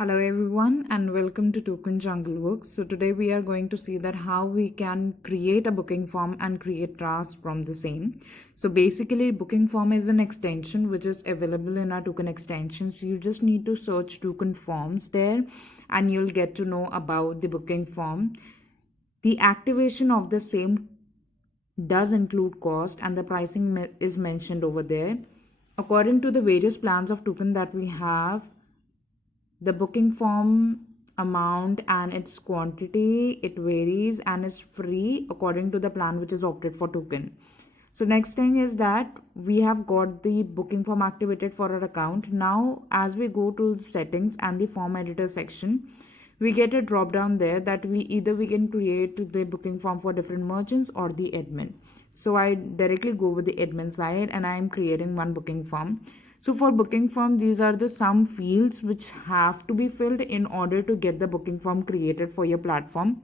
Hello everyone and welcome to Tookan Jungle Works. So today we are going to see that how we can create a booking form and create tasks from the same. So basically booking form is an extension which is available in our Tookan extensions. You just need to search Tookan forms there and you'll get to know about the booking form. The activation of the same does include cost and the pricing is mentioned over there. According to the various plans of Tookan that we have, the booking form amount and its quantity, it varies and is free according to the plan which is opted for Tookan. So next thing is that we have got the booking form activated for our account. Now as we go to settings and the form editor section, we get a drop down there that we can create the booking form for different merchants or the admin. So I directly go with the admin side and I am creating one booking form. So for booking form, these are the some fields which have to be filled in order to get the booking form created for your platform.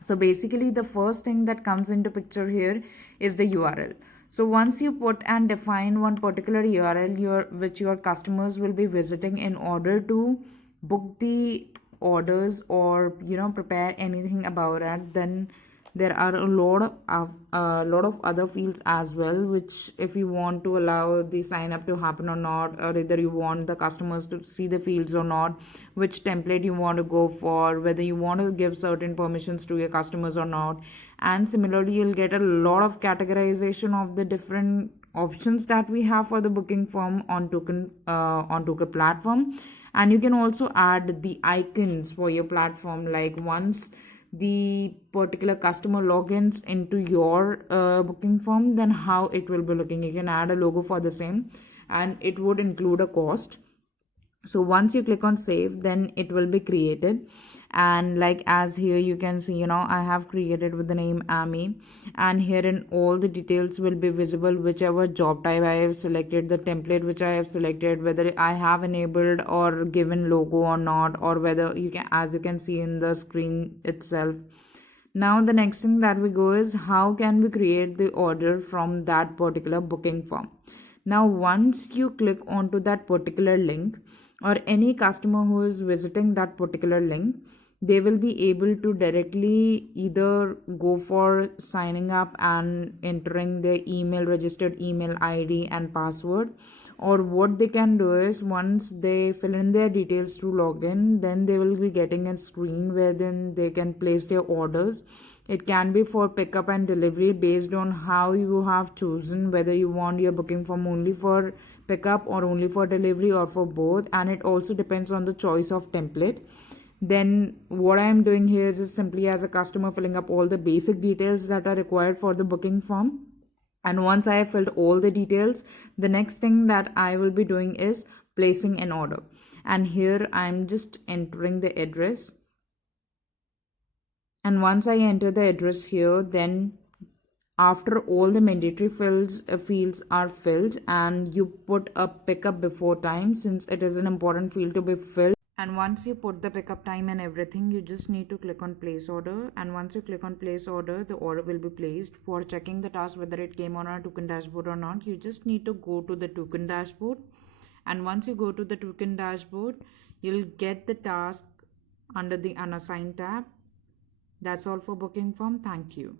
So basically the first thing that comes into picture here is the URL. So once you put and define one particular URL which your customers will be visiting in order to book the orders or prepare anything about it, then there are a lot of other fields as well, which if you want to allow the sign up to happen or not, or either you want the customers to see the fields or not, which template you want to go for, whether you want to give certain permissions to your customers or not. And similarly you'll get a lot of categorization of the different options that we have for the booking form on Tookan platform. And you can also add the icons for your platform, like once the particular customer logins into your booking form, then how it will be looking. You can add a logo for the same and it would include a cost. So once you click on save, then it will be created. And like as here you can see, I have created with the name Amy, and here in all the details will be visible, whichever job type I have selected, the template which I have selected, whether I have enabled or given logo or not, or whether you can, as you can see in the screen itself. Now the next thing that we go is how can we create the order from that particular booking form. Now once you click onto that particular link, or any customer who is visiting that particular link, they will be able to directly either go for signing up and entering their registered email ID and password, or what they can do is once they fill in their details to login, then they will be getting a screen where then they can place their orders. It can be for pickup and delivery based on how you have chosen, whether you want your booking form only for pickup or only for delivery or for both. And it also depends on the choice of template. Then what I am doing here is just simply as a customer filling up all the basic details that are required for the booking form. And once I have filled all the details, the next thing that I will be doing is placing an order. And here I'm just entering the address. And once I enter the address here, then after all the mandatory fields are filled, and you put a pickup before time, since it is an important field to be filled. And once you put the pickup time and everything, you just need to click on place order. And once you click on place order, the order will be placed. For checking the task whether it came on our Tookan dashboard or not, you just need to go to the Tookan dashboard. And once you go to the Tookan dashboard, you'll get the task under the unassigned tab. That's all for booking form. Thank you.